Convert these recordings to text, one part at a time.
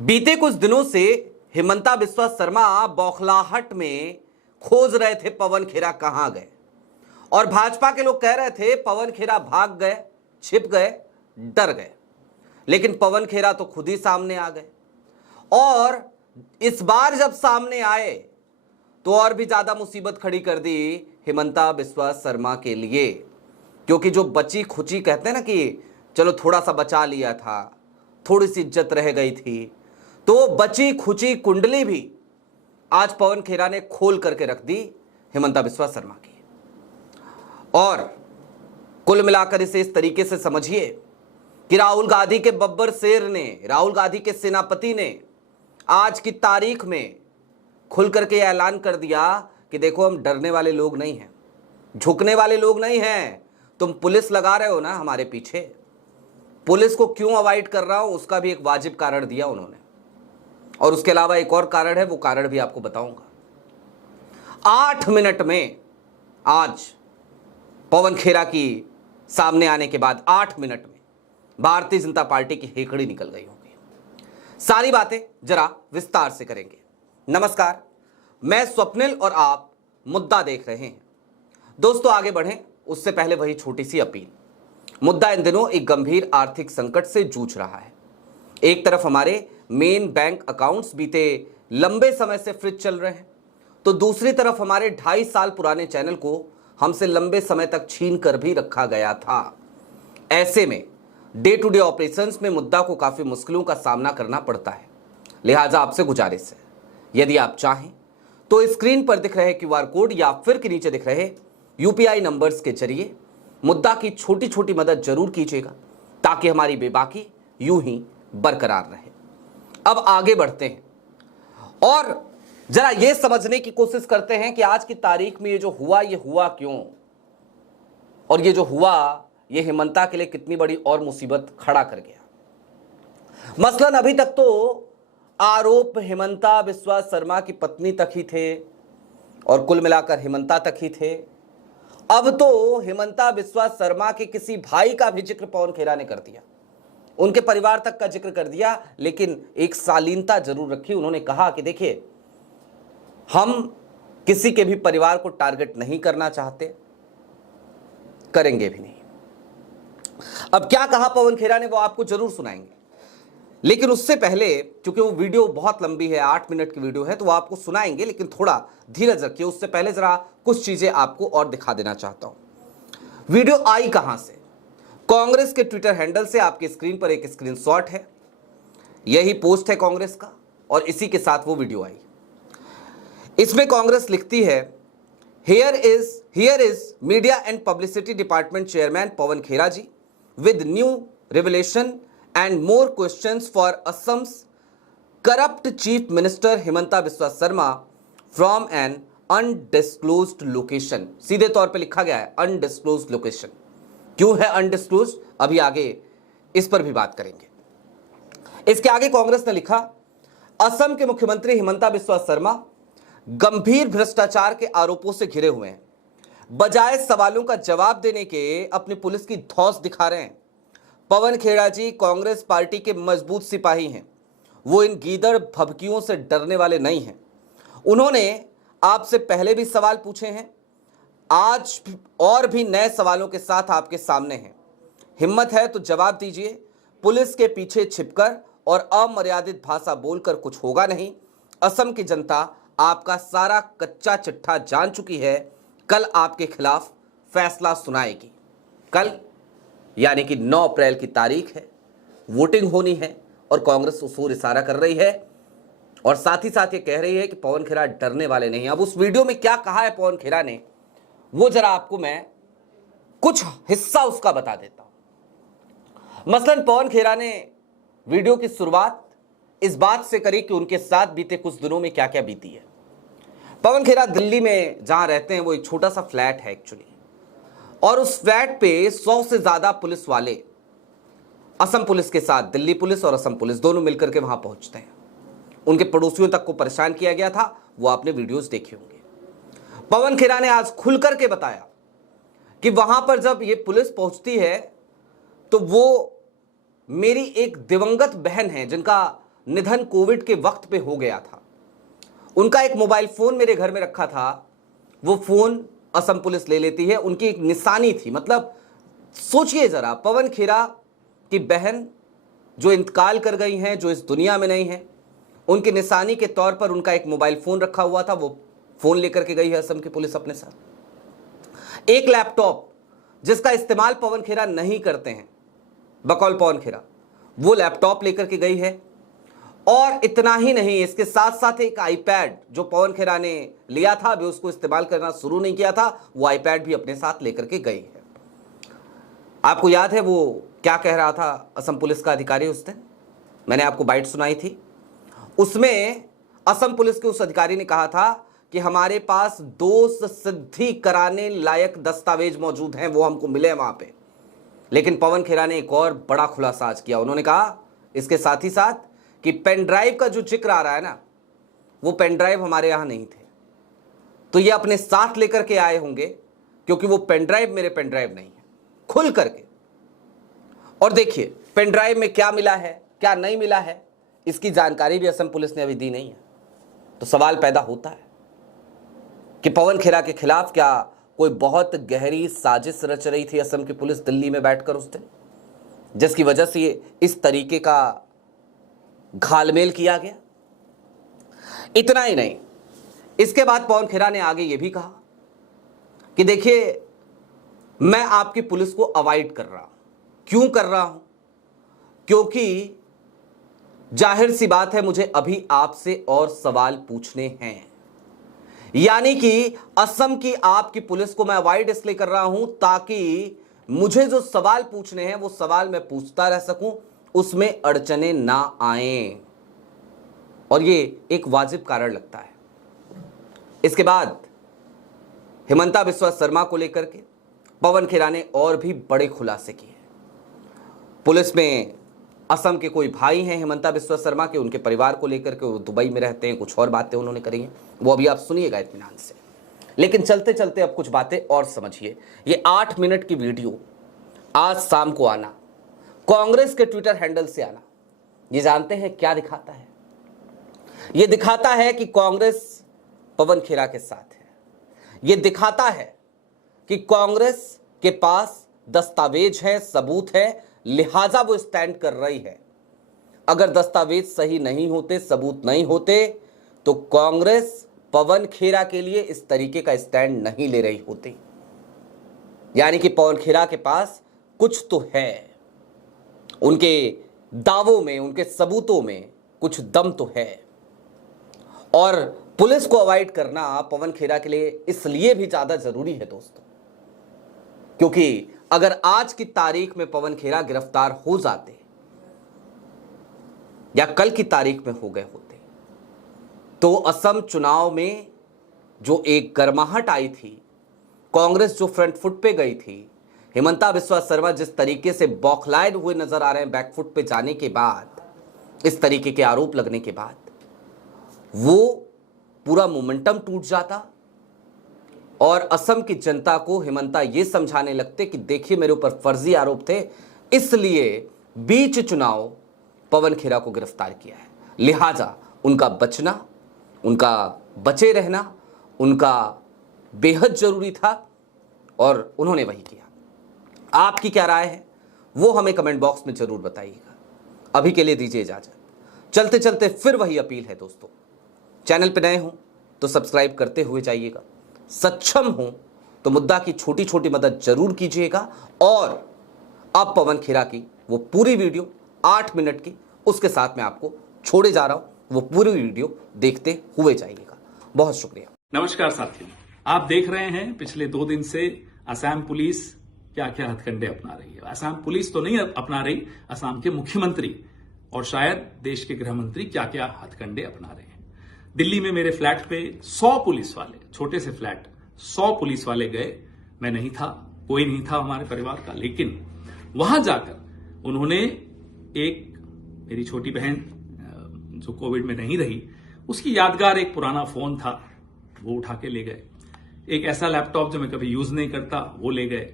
बीते कुछ दिनों से हिमंता बिस्वा शर्मा बौखलाहट में खोज रहे थे पवन खेरा कहां गए। और भाजपा के लोग कह रहे थे पवन खेरा भाग गए, छिप गए, डर गए। लेकिन पवन खेरा तो खुद ही सामने आ गए। और इस बार जब सामने आए तो और भी ज्यादा मुसीबत खड़ी कर दी हिमंता बिस्वा शर्मा के लिए। क्योंकि जो बची खुची कहते हैं ना कि चलो थोड़ा सा बचा लिया था, थोड़ी सी इज्जत रह गई थी, तो बची खुची कुंडली भी आज पवन खेरा ने खोल करके रख दी हिमंता बिस्वा शर्मा की। और कुल मिलाकर इसे इस तरीके से समझिए कि राहुल गांधी के बब्बर शेर ने, राहुल गांधी के सेनापति ने आज की तारीख में खुल करके ऐलान कर दिया कि देखो हम डरने वाले लोग नहीं हैं, झुकने वाले लोग नहीं हैं। तुम पुलिस लगा रहे हो ना हमारे पीछे, पुलिस को क्यों अवॉइड कर रहा हूं उसका भी एक वाजिब कारण दिया उन्होंने। और उसके अलावा एक और कारण है, वो कारण भी आपको बताऊंगा। 8 मिनट में आज पवन खेरा की सामने आने के बाद 8 मिनट में भारतीय जनता पार्टी की हेकड़ी निकल गई होगी। सारी बातें जरा विस्तार से करेंगे। नमस्कार, मैं स्वप्निल और आप मुद्दा देख रहे हैं। दोस्तों आगे बढ़ें उससे पहले वही छोटी सी अपील। मुद्दा इन दिनों एक गंभीर आर्थिक संकट से जूझ रहा है। एक तरफ हमारे मेन बैंक अकाउंट्स बीते लंबे समय से फ्रीज चल रहे हैं, तो दूसरी तरफ हमारे 2.5 साल पुराने चैनल को हमसे लंबे समय तक छीन कर भी रखा गया था। ऐसे में डे टू डे ऑपरेशंस में मुद्दा को काफी मुश्किलों का सामना करना पड़ता है। लिहाजा आपसे गुजारिश है, यदि आप चाहें तो स्क्रीन पर दिख रहे QR कोड या फिर के नीचे दिख रहे UPI नंबर्स के जरिए मुद्दा की छोटी छोटी मदद जरूर कीजिएगा, ताकि हमारी बेबाकी यूं ही बरकरार रहे। अब आगे बढ़ते हैं और जरा यह समझने की कोशिश करते हैं कि आज की तारीख में ये जो हुआ ये हुआ क्यों, और ये जो हुआ ये हिमंता के लिए कितनी बड़ी और मुसीबत खड़ा कर गया। मसलन अभी तक तो आरोप हिमंता बिस्वा शर्मा की पत्नी तक ही थे और कुल मिलाकर हिमंता तक ही थे। अब तो हिमंता बिस्वा शर्मा के किसी भाई का भी जिक्र पवन खेरा ने कर दिया, उनके परिवार तक का जिक्र कर दिया, लेकिन एक शालीनता जरूर रखी। उन्होंने कहा कि देखिए हम किसी के भी परिवार को टारगेट नहीं करना चाहते, करेंगे भी नहीं। अब क्या कहा पवन खेरा ने वो आपको जरूर सुनाएंगे, लेकिन उससे पहले चूंकि वो वीडियो बहुत लंबी है, 8 मिनट की वीडियो है, तो वो आपको सुनाएंगे, लेकिन थोड़ा धीरज रखिए। उससे पहले जरा कुछ चीजें आपको और दिखा देना चाहता हूं। वीडियो आई कहां से? कांग्रेस के ट्विटर हैंडल से। आपके स्क्रीन पर एक स्क्रीनशॉट है, यही पोस्ट है कांग्रेस का, और इसी के साथ वो वीडियो आई। इसमें कांग्रेस लिखती है, here is media and publicity department chairman Pawan Khera ji with new revelation and more questions for Assam's corrupt chief minister Himanta Biswa Sarma from an undisclosed location. सीधे तौर पे लिखा गया है अनडिस्क्लोज्ड लोकेशन। क्यों है अनडिस्क्लोज्ड, अभी आगे इस पर भी बात करेंगे। इसके आगे कांग्रेस ने लिखा, असम के मुख्यमंत्री हिमंता बिस्वा शर्मा गंभीर भ्रष्टाचार के आरोपों से घिरे हुए हैं। बजाय सवालों का जवाब देने के अपनी पुलिस की धौंस दिखा रहे हैं। पवन खेरा जी कांग्रेस पार्टी के मजबूत सिपाही हैं, वो इन गीदड़ भभकियों से डरने वाले नहीं हैं। उन्होंने आपसे पहले भी सवाल पूछे हैं, आज और भी नए सवालों के साथ आपके सामने हैं। हिम्मत है तो जवाब दीजिए। पुलिस के पीछे छिपकर और अमर्यादित भाषा बोलकर कुछ होगा नहीं। असम की जनता आपका सारा कच्चा चिट्ठा जान चुकी है। कल आपके खिलाफ फैसला सुनाएगी। कल यानी कि 9 अप्रैल की तारीख है, वोटिंग होनी है और कांग्रेस उस ओर इशारा कर रही है और साथ ही साथ ये कह रही है कि पवन खेरा डरने वाले नहीं। अब उस वीडियो में क्या कहा है पवन खेरा ने, वो जरा आपको मैं कुछ हिस्सा उसका बता देता हूं। मसलन पवन खेरा ने वीडियो की शुरुआत इस बात से करी कि उनके साथ बीते कुछ दिनों में क्या क्या बीती है। पवन खेरा दिल्ली में जहां रहते हैं वो एक छोटा सा फ्लैट है एक्चुअली, और उस फ्लैट पे 100 से ज्यादा पुलिस वाले, असम पुलिस के साथ दिल्ली पुलिस और असम पुलिस दोनों मिलकर के वहां पहुंचते हैं। उनके पड़ोसियों तक को परेशान किया गया था, वो आपने वीडियोस देखे होंगे। पवन खेरा ने आज खुलकर के बताया कि वहां पर जब ये पुलिस पहुंचती है तो वो मेरी एक दिवंगत बहन है जिनका निधन कोविड के वक्त पे हो गया था। उनका एक मोबाइल फोन मेरे घर में रखा था, वो फोन असम पुलिस ले लेती है। उनकी एक निशानी थी, मतलब सोचिए जरा, पवन खेरा की बहन जो इंतकाल कर गई हैं, जो इस दुनिया में नहीं है, उनकी निशानी के तौर पर उनका एक मोबाइल फोन रखा हुआ था। वो फोन लेकर के गई है असम की पुलिस अपने साथ। एक लैपटॉप जिसका इस्तेमाल पवन खेरा नहीं करते हैं, बकौल पवन खेरा, वो लैपटॉप लेकर के गई है। और इतना ही नहीं, इसके साथ साथ एक आईपैड जो पवन खेरा ने लिया था, अभी उसको इस्तेमाल करना शुरू नहीं किया था, वो आईपैड भी अपने साथ लेकर के गई है। आपको याद है वो क्या कह रहा था असम पुलिस का अधिकारी उस दिन? मैंने आपको बाइट सुनाई थी। उसमें असम पुलिस के उस अधिकारी ने कहा था कि हमारे पास दोष सिद्धि कराने लायक दस्तावेज मौजूद हैं, वो हमको मिले वहां पे। लेकिन पवन खेरा ने एक और बड़ा खुलासा आज किया। उन्होंने कहा इसके साथ ही साथ कि पेन ड्राइव का जो जिक्र आ रहा है ना, वो पेन ड्राइव हमारे यहां नहीं थे, तो ये अपने साथ लेकर के आए होंगे, क्योंकि वो पेन ड्राइव मेरे पेन ड्राइव नहीं है। खुल करके और देखिए पेन ड्राइव में क्या मिला है, क्या नहीं मिला है, इसकी जानकारी भी असम पुलिस ने अभी दी नहीं है। तो सवाल पैदा होता है कि पवन खेरा के खिलाफ क्या कोई बहुत गहरी साजिश रच रही थी असम की पुलिस दिल्ली में बैठकर उस दिन, जिसकी वजह से इस तरीके का घालमेल किया गया। इतना ही नहीं, इसके बाद पवन खेरा ने आगे यह भी कहा कि देखिए मैं आपकी पुलिस को अवॉइड कर रहा हूं। क्यों कर रहा हूं? क्योंकि जाहिर सी बात है, मुझे अभी आपसे और सवाल पूछने हैं। यानी कि असम की आपकी पुलिस को मैं अवॉइड इसलिए कर रहा हूं ताकि मुझे जो सवाल पूछने हैं वो सवाल मैं पूछता रह सकूं, उसमें अड़चने ना आए। और ये एक वाजिब कारण लगता है। इसके बाद हिमंता बिस्वा शर्मा को लेकर के पवन खेरा ने और भी बड़े खुलासे किए। पुलिस में असम के कोई भाई हैं हिमंता बिस्वा शर्मा के, उनके परिवार को लेकर के, वो दुबई में रहते हैं, कुछ और बातें उन्होंने करी हैं, वो अभी आप सुनिएगा इत्मीनान से। लेकिन चलते चलते अब कुछ बातें और समझिए। ये 8 मिनट की वीडियो आज शाम को आना, कांग्रेस के ट्विटर हैंडल से आना, ये जानते हैं क्या दिखाता है? ये दिखाता है कि कांग्रेस पवन खेरा के साथ है। ये दिखाता है कि कांग्रेस के पास दस्तावेज है, सबूत है, लिहाजा वो स्टैंड कर रही है। अगर दस्तावेज सही नहीं होते, सबूत नहीं होते, तो कांग्रेस पवन खेरा के लिए इस तरीके का स्टैंड नहीं ले रही होती। यानी कि पवन खेरा के पास कुछ तो है, उनके दावों में, उनके सबूतों में कुछ दम तो है। और पुलिस को अवॉइड करना पवन खेरा के लिए इसलिए भी ज्यादा जरूरी है दोस्तों, क्योंकि अगर आज की तारीख में पवन खेरा गिरफ्तार हो जाते या कल की तारीख में हो गए होते, तो असम चुनाव में जो एक गर्माहट आई थी, कांग्रेस जो फ्रंट फुट पे गई थी, हिमंता बिस्वा शर्मा जिस तरीके से बौखलाए हुए नजर आ रहे हैं बैकफुट पे जाने के बाद, इस तरीके के आरोप लगने के बाद, वो पूरा मोमेंटम टूट जाता और असम की जनता को हिमंता ये समझाने लगते कि देखिए मेरे ऊपर फर्जी आरोप थे, इसलिए बीच चुनाव पवन खेरा को गिरफ्तार किया है, लिहाजा उनका बचना, उनका बचे रहना उनका बेहद जरूरी था और उन्होंने वही किया। आपकी क्या राय है वो हमें कमेंट बॉक्स में जरूर बताइएगा। अभी के लिए दीजिए इजाजत। चलते चलते फिर वही अपील है दोस्तों, चैनल पे नए हो तो सब्सक्राइब करते हुए जाइएगा, सक्षम हो तो मुद्दा की छोटी छोटी मदद जरूर कीजिएगा। और अब पवन खेरा की वो पूरी वीडियो 8 मिनट की, उसके साथ मैं आपको छोड़े जा रहा हूं, वो पूरी वीडियो देखते हुए जाइएगा। बहुत शुक्रिया। नमस्कार साथियों, आप देख रहे हैं पिछले 2 दिन से असम पुलिस क्या क्या हथकंडे अपना रही है। असम पुलिस तो नहीं अपना रही, असम के मुख्यमंत्री और शायद देश के गृह मंत्री क्या क्या हथकंडे अपना रहे हैं। दिल्ली में मेरे फ्लैट पे 100 पुलिस वाले, छोटे से फ्लैट, 100 पुलिस वाले गए। मैं नहीं था, कोई नहीं था हमारे परिवार का, लेकिन वहां जाकर उन्होंने एक मेरी छोटी बहन जो कोविड में नहीं रही, उसकी यादगार एक पुराना फोन था, वो उठा के ले गए। एक ऐसा लैपटॉप जो मैं कभी यूज नहीं करता वो ले गए।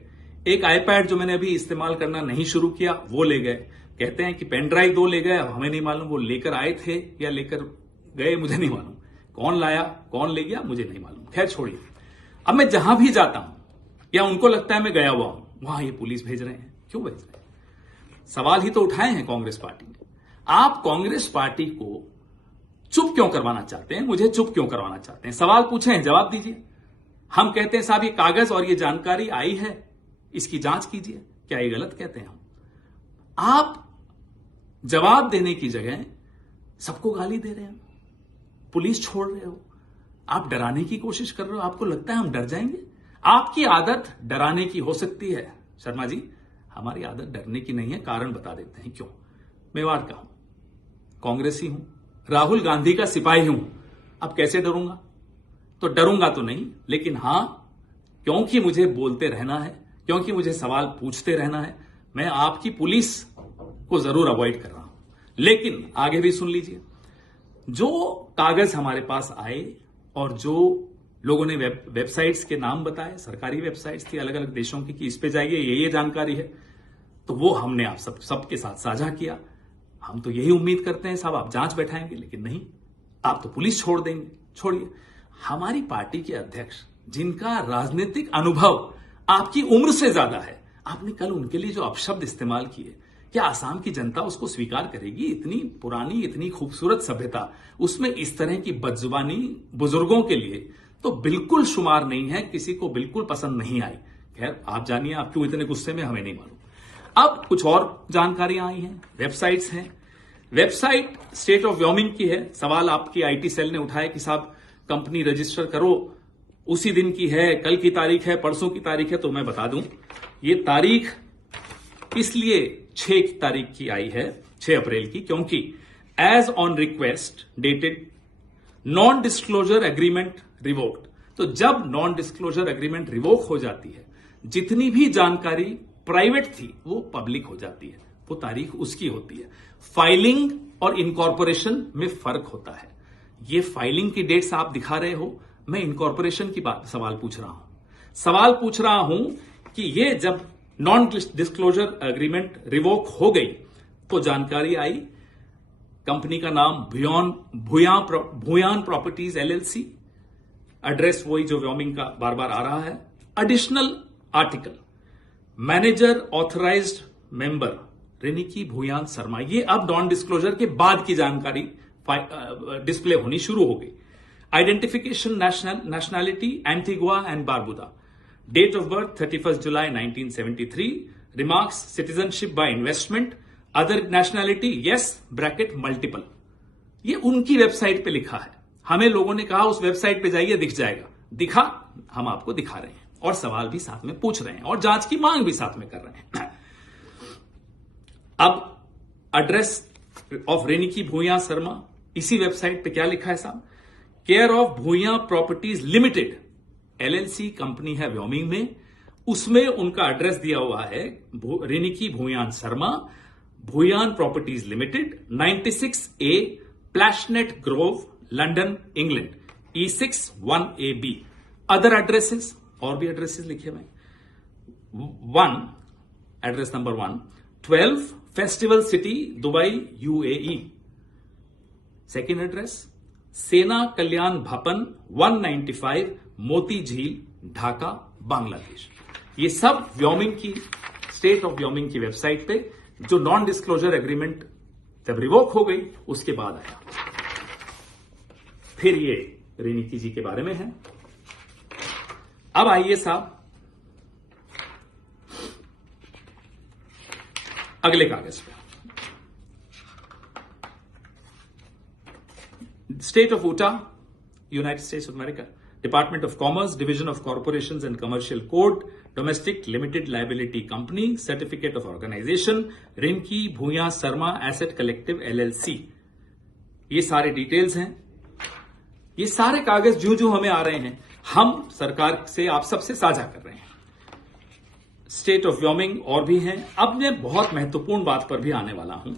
एक आईपैड जो मैंने अभी इस्तेमाल करना नहीं शुरू किया वो ले गए। कहते हैं कि पेन ड्राइव 2 ले गए, अब हमें नहीं मालूम वो लेकर आए थे या लेकर गए, मुझे नहीं मालूम। कौन लाया कौन ले गया मुझे नहीं मालूम। खैर छोड़िए, अब मैं जहां भी जाता हूं या उनको लगता है मैं गया हुआ हूं, वहां ये पुलिस भेज रहे हैं। क्यों भेज रहे हैं? सवाल ही तो उठाए हैं कांग्रेस पार्टी ने। आप कांग्रेस पार्टी को चुप क्यों करवाना चाहते हैं? मुझे चुप क्यों करवाना चाहते हैं? सवाल पूछे हैं, जवाब दीजिए। हम कहते हैं साहब ये कागज और ये जानकारी आई है, इसकी जांच कीजिए। क्या ये गलत कहते हैं हम? आप जवाब देने की जगह सबको गाली दे रहे हैं, पुलिस छोड़ रहे हो, आप डराने की कोशिश कर रहे हो। आपको लगता है हम डर जाएंगे? आपकी आदत डराने की हो सकती है शर्मा जी, हमारी आदत डरने की नहीं है। कारण बता देते हैं क्यों। मेवाड़ का हूं, कांग्रेसी हूं, राहुल गांधी का सिपाही हूं। अब कैसे डरूंगा? तो डरूंगा तो नहीं, लेकिन हां, क्योंकि मुझे बोलते रहना है, क्योंकि मुझे सवाल पूछते रहना है, मैं आपकी पुलिस को जरूर अवॉइड कर रहा हूं। लेकिन आगे भी सुन लीजिए, जो कागज हमारे पास आए और जो लोगों ने वेबसाइट्स के नाम बताए, सरकारी वेबसाइट्स थी अलग अलग देशों की, कि इस पे जाइए, ये जानकारी है, तो वो हमने आप सबके साथ साझा किया। हम तो यही उम्मीद करते हैं साहब आप जांच बैठाएंगे, लेकिन नहीं, आप तो पुलिस छोड़ देंगे। छोड़िए, हमारी पार्टी के अध्यक्ष जिनका राजनीतिक अनुभव आपकी उम्र से ज्यादा है, आपने कल उनके लिए जो अपशब्द इस्तेमाल किए, क्या आसाम की जनता उसको स्वीकार करेगी? इतनी पुरानी, इतनी खूबसूरत सभ्यता, उसमें इस तरह की बदजुबानी बुजुर्गों के लिए तो बिल्कुल शुमार नहीं है, किसी को बिल्कुल पसंद नहीं आई। खैर आप जानिए, आप क्यों इतने गुस्से में, हमें नहीं मालूम। अब कुछ और जानकारियां आई हैं, वेबसाइट्स हैं। वेबसाइट स्टेट ऑफ व्योमिंग की है। सवाल आपकी आईटी सेल ने उठाया कि साहब कंपनी रजिस्टर करो, उसी दिन की है, कल की तारीख है, परसों की तारीख है। तो मैं बता दूं, ये तारीख इसलिए 6 तारीख की आई है, 6 अप्रैल की, क्योंकि as on request dated non disclosure agreement revoked. तो जब नॉन डिस्क्लोजर एग्रीमेंट रिवोक हो जाती है, जितनी भी जानकारी प्राइवेट थी वो पब्लिक हो जाती है, वो तारीख उसकी होती है। फाइलिंग और इनकॉर्पोरेशन में फर्क होता है। ये फाइलिंग की डेट्स आप दिखा रहे हो, मैं इनकॉर्पोरेशन की बात सवाल पूछ रहा हूं। सवाल पूछ रहा हूं कि ये जब नॉन डिस्क्लोजर एग्रीमेंट रिवोक हो गई तो जानकारी आई, कंपनी का नाम भूयान प्रॉपर्टीज LLC, एड्रेस वही जो व्योमिंग का बार बार आ रहा है। Additional article, manager authorised member Riniki Bhuyan Sharma. ये अब नॉन डिस्क्लोजर के बाद की जानकारी डिस्प्ले होनी शुरू हो गई। Identification nationality Antigua and Barbuda. Date of birth 31 July 1973। Remarks citizenship by investment. Other nationality yes bracket multiple. ये उनकी वेबसाइट पे लिखा है। हमें लोगों ने कहा उस वेबसाइट पे जाइए, दिख जाएगा। दिखा, हम आपको दिखा रहे हैं और सवाल भी साथ में पूछ रहे हैं और जांच की मांग भी साथ में कर रहे हैं। अब एड्रेस ऑफ रेनिकी भूया शर्मा, इसी वेबसाइट पे क्या लिखा है साहब? Care of Bhuyan properties limited LLC company है व्योमिंग में, उसमें उनका एड्रेस दिया हुआ है Riniki Bhuyan Sharma, Bhuyan properties limited, 96A Plashnet Grove, London, England, E6 1AB। Other addresses, और भी एड्रेसेस लिखे हुए। 1 address number 1 12 festival city Dubai UAE। Second address Sena Kalyan भवन 195 मोती झील ढाका बांग्लादेश। ये सब व्योमिंग की, स्टेट ऑफ व्योमिंग की वेबसाइट पे, जो नॉन डिस्क्लोजर एग्रीमेंट जब रिवोक हो गई उसके बाद आया। फिर ये रेनिकी जी के बारे में है। अब आइए साहब अगले कागज पे। State of Utah, United States of America, department of commerce, division of corporations and commercial code, domestic limited liability company, certificate of organisation, Rinki Bhuya Sharma asset collective LLC। ये सारे डिटेल्स हैं। ये सारे कागज जो जो हमें आ रहे हैं, हम सरकार से, आप सबसे साझा कर रहे हैं। स्टेट ऑफ व्योमिंग और भी हैं। अब मैं बहुत महत्वपूर्ण बात पर भी आने वाला हूं,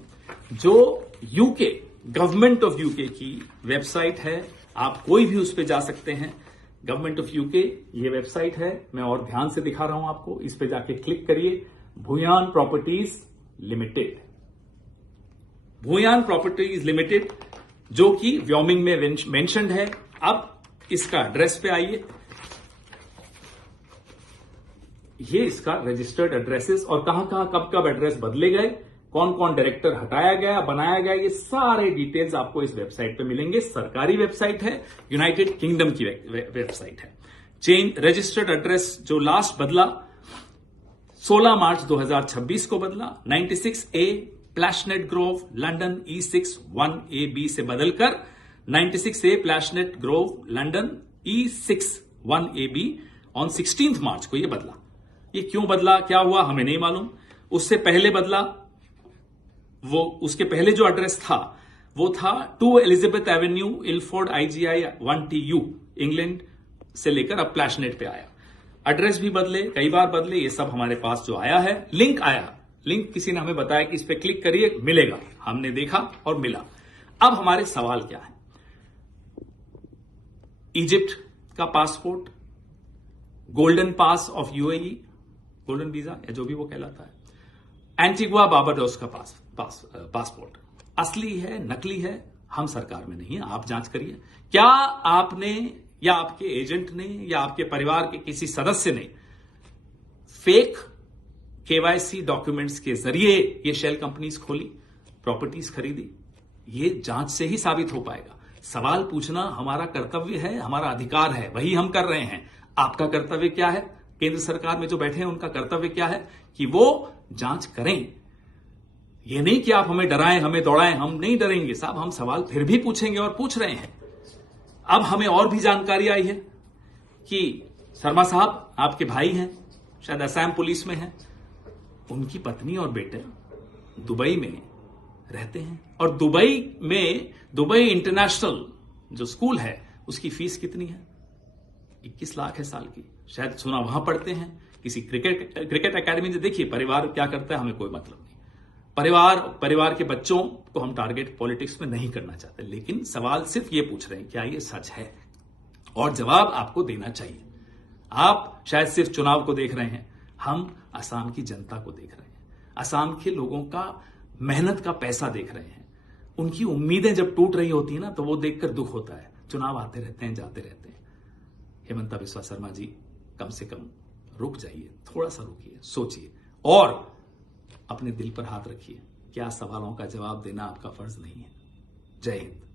जो यूके, गवर्नमेंट ऑफ यूके की वेबसाइट है। आप कोई भी उस पर जा सकते हैं। गवर्नमेंट ऑफ यूके ये वेबसाइट है, मैं और ध्यान से दिखा रहा हूं आपको। इस पे जाके क्लिक करिए, Bhuyan properties limited. Bhuyan properties limited, जो कि व्योमिंग में मेंशन्ड है। अब इसका एड्रेस पे आइए, ये इसका रजिस्टर्ड एड्रेसेस और कहां कहां कब कब एड्रेस बदले गए, कौन कौन डायरेक्टर हटाया गया, बनाया गया, ये सारे डिटेल्स आपको इस वेबसाइट पे मिलेंगे। सरकारी वेबसाइट है, यूनाइटेड किंगडम की वेबसाइट है। चेंज रजिस्टर्ड एड्रेस जो लास्ट बदला 16 मार्च 2026 को बदला, 96A Plashnet Grove London E6 1AB से बदलकर 96A Plashnet Grove London E6 1AB on 16 March को यह बदला। ये क्यों बदला, क्या हुआ, हमें नहीं मालूम। उससे पहले बदला, वो उसके पहले जो एड्रेस था वो था 2 Elizabeth Avenue Ilford IGI 1TU England से लेकर अब प्लैशनेट पे आया। एड्रेस भी बदले, कई बार बदले, ये सब हमारे पास जो आया है। लिंक आया, लिंक किसी ने हमें बताया कि इस पे क्लिक करिए मिलेगा, हमने देखा और मिला। अब हमारे सवाल क्या है, इजिप्ट का passport, Golden Pass of UAE, golden visa या जो भी वो कहलाता है, एंटीगुआ बारबाडोस का पासपोर्ट असली है नकली है, हम सरकार में नहीं है, आप जांच करिए। क्या आपने या आपके एजेंट ने या आपके परिवार के किसी सदस्य ने फेक KYC डॉक्यूमेंट्स के जरिए ये शेल कंपनीज खोली, प्रॉपर्टीज खरीदी? ये जांच से ही साबित हो पाएगा। सवाल पूछना हमारा कर्तव्य है, हमारा अधिकार है, वही हम कर रहे हैं। आपका कर्तव्य क्या है? केंद्र सरकार में जो बैठे हैं उनका कर्तव्य क्या है कि वो जांच करें। ये नहीं कि आप हमें डराएं, हमें दौड़ाएं, हम नहीं डरेंगे साहब, हम सवाल फिर भी पूछेंगे और पूछ रहे हैं। अब हमें और भी जानकारी आई है कि शर्मा साहब आपके भाई हैं, शायद असम पुलिस में हैं, उनकी पत्नी और बेटे दुबई में रहते हैं और दुबई इंटरनेशनल जो स्कूल है उसकी फीस कितनी है? 21 लाख है साल की। शायद सुना वहां पढ़ते हैं किसी क्रिकेट एकेडमी में। देखिए परिवार क्या करता है हमें कोई मतलब नहीं, परिवार के बच्चों को हम टारगेट पॉलिटिक्स में नहीं करना चाहते, लेकिन सवाल सिर्फ ये पूछ रहे हैं क्या ये सच है, और जवाब आपको देना चाहिए। आप शायद सिर्फ चुनाव को देख रहे हैं, हम असम की जनता को देख रहे हैं, असम के लोगों का मेहनत का पैसा देख रहे हैं। उनकी उम्मीदें जब टूट रही होती है ना तो वो देखकर दुख होता है। चुनाव आते रहते हैं, जाते रहते हैं। हेमंता बिस्वा शर्मा जी, कम से कम रुक जाइए, थोड़ा सा रुकिए, सोचिए और अपने दिल पर हाथ रखिए। क्या सवालों का जवाब देना आपका फर्ज नहीं है? जय हिंद।